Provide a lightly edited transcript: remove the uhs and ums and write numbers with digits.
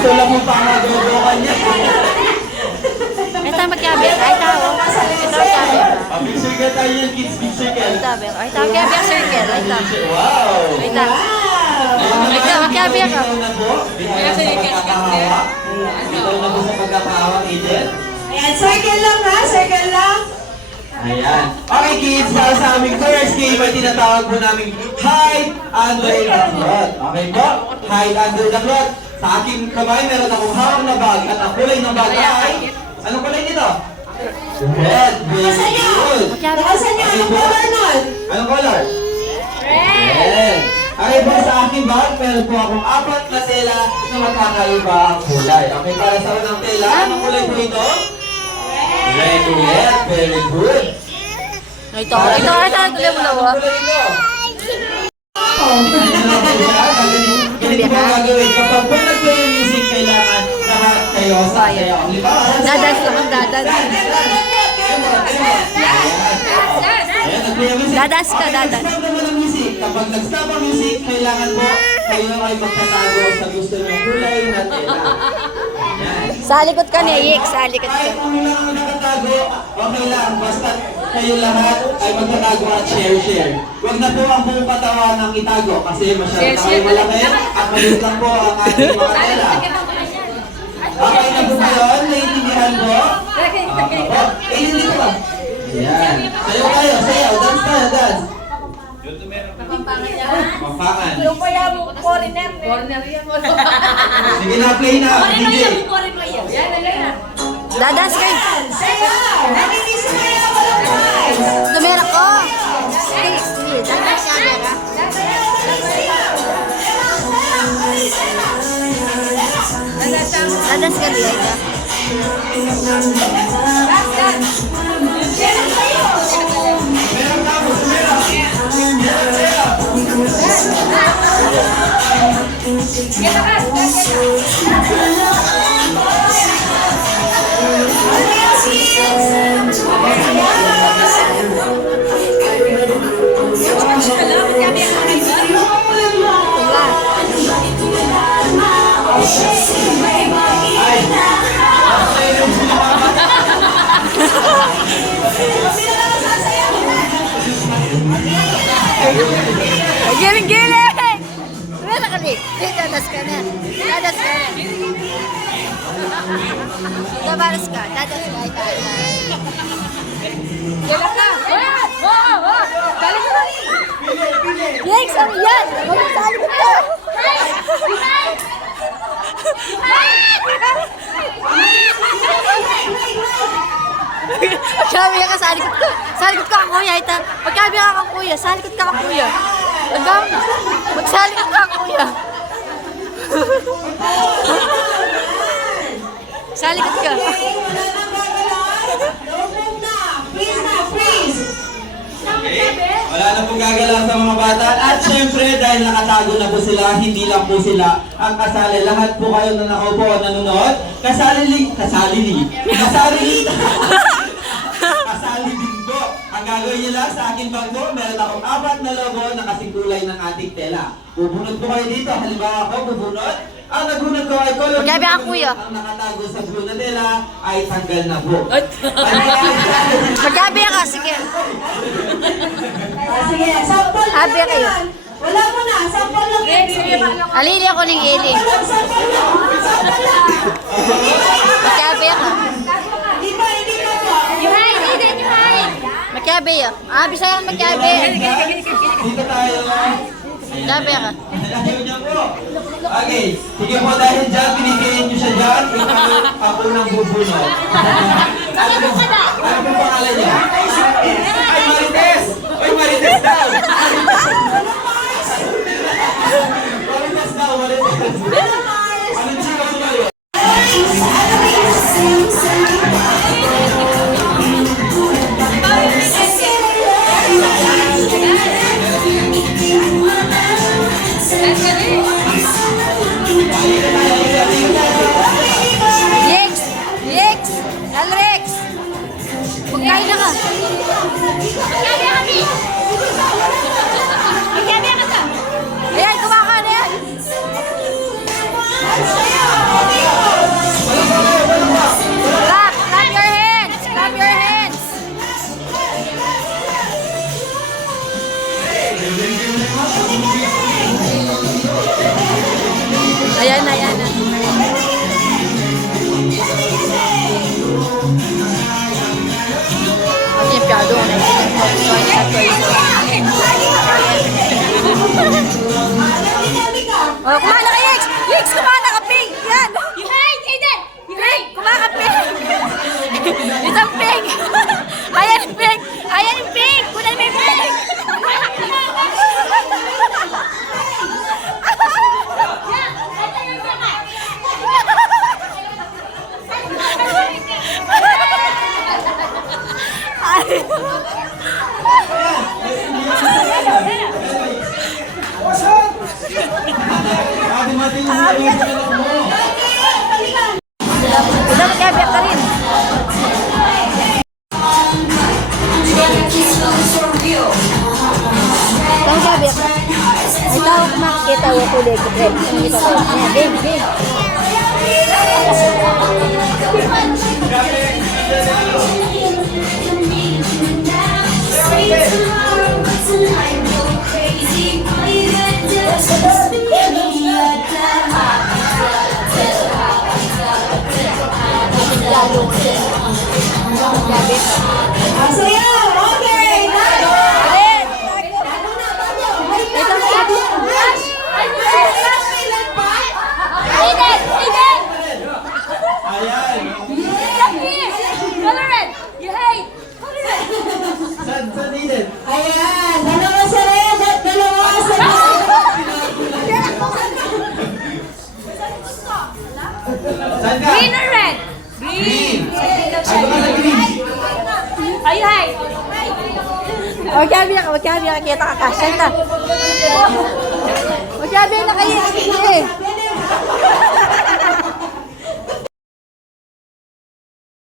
Gusto lang mo pa magawa niya. Ito magkabir. Ay, tao. Ito magkabir. Big circle tayo yung kids, big circle. Ito magkabir. Ay, tao magkabir circle. Ay, tao. Wow! Ay, tao. Ito magkabir ka. Ito na po. Ito sa pagkakahawak. Ito na po sa pagkakahawak, Eden. Ayan, circle lang ha, circle lang. Ayan. Okay kids, para sa aming first game ay tinatawag po namin Hide Under the Cloth. Okay po? Hide Under the Cloth. Sa aking kamay, meron akong hawak na bag at ang kulay ng bag ay... Anong kulay nito? Red. Nakasan niyo? Nakasan niyo? Anong color nun? Anong color? Red. Okay po, sa aking bag, meron po akong 4 na tela na magkakaiba ang kulay. Okay, para sa unang tela, anong kulay po ito? Red ulit. Very good. Ito. Tuloy mo lawa. Ganito po gagawin. Kapag po nag-play yung music, kailangan lahat kayo sasayaw. Dadance lang ang dadance. Dadance ka, dadance. Nag-stop naman ang music. Kapag nag-stop ang music, kailangan po kayo ay magtatago sa gusto nyo kulay na tela. Sa likod ka ni Yik. Sa likod ka. Kahit kung lang ang nakatago, okay lang. Basta kayo lahat ay magtatago at share. Huwag na po ang buong katawan ng itago kasi masyado na kayo malaki at maliit lang po ang ating mga tela. Okay na po ba yun? Naiintindihan po? Hindi ko ba? Ayan. Sayo kayo, sayaw. Dance tayo, dance. Mampangan. Sige na, play na. DJ. Dadance kayo. Sayaw! Hindi sumayaw ko lang guys! Tumira ko. Sige, dadance ka. Dadance ka dito. Giling-giling! Tumira ka rin. Dadas ka na. Dadas ka na. Dadas ka. Dadas ka. Gila ka. Galing ka rin. Yek, sabi yan. Magsali ko to. Sabi ka sa likod ko. Sa likod ka ang kuya. Pagkabi ka kang kuya. Sa likod ka ang kuya. Magsalikod ka kuya. Salikod ka. Wala na pong gagalaw sa mga bata. At syempre, dahil nakatago na po sila, hindi lang po sila ang kasali. Lahat po kayo na nakaupo at nanonood. Kasali din po. Ang gagawin nyo lang sa akin bag po, meron akong 4 na logo na kasing kulay ng ating tela. Bubunod po kayo dito. Halimbawa ako, bubunod. Ang nagbunod ko ay color Magkabi blue. ako, kuya. Ang nakatago sa blue na tela ay tanggal na po. Magkabi ka. Sige. Sige, sample lang Abi kayo. yan. Wala mo na, sample lang yan. Alili ako ng ili. Sample lang, sample lang. Magkabi ka. Hindi pa po. Magkabi ka. Bisaya kang magkabi. Dito tayo. Magkabi ka. Ayaw niya po. Okay. Sige po dahil dyan, pinipiliin niyo siya dyan. Ako nang bubunod. Ano po pangalan niya? Ay, Marites! Ay, Marites daw! Marites daw, Marites. Ano siya sumayo? Yex! Alrex! Magkain na ka. Ayan, kumakain na yan. Oh, kumana ka, Yex! Yex, kumana ka, pink! Yan! Aiden! Kumana ka, pink! Isang pink! Ayan yung pink! Ayan yung pink! Kunan mo yung pink! Dapat kaya biyak ka rin. Kung sabi ako, ay tawag makikita yung kulay ko. Game, game. Sayaw! Okay! Alin! Ito sabi. Aiden! Ayan. Color red! You hate! Saan Eden? Ayan! Dalawa sa red at dalawa sa Saan ka? Green or red? Green. Ay, baka sa green. Are you high? Magkabi na kita ka. Saan ka? Magkabi na kayo. Sige.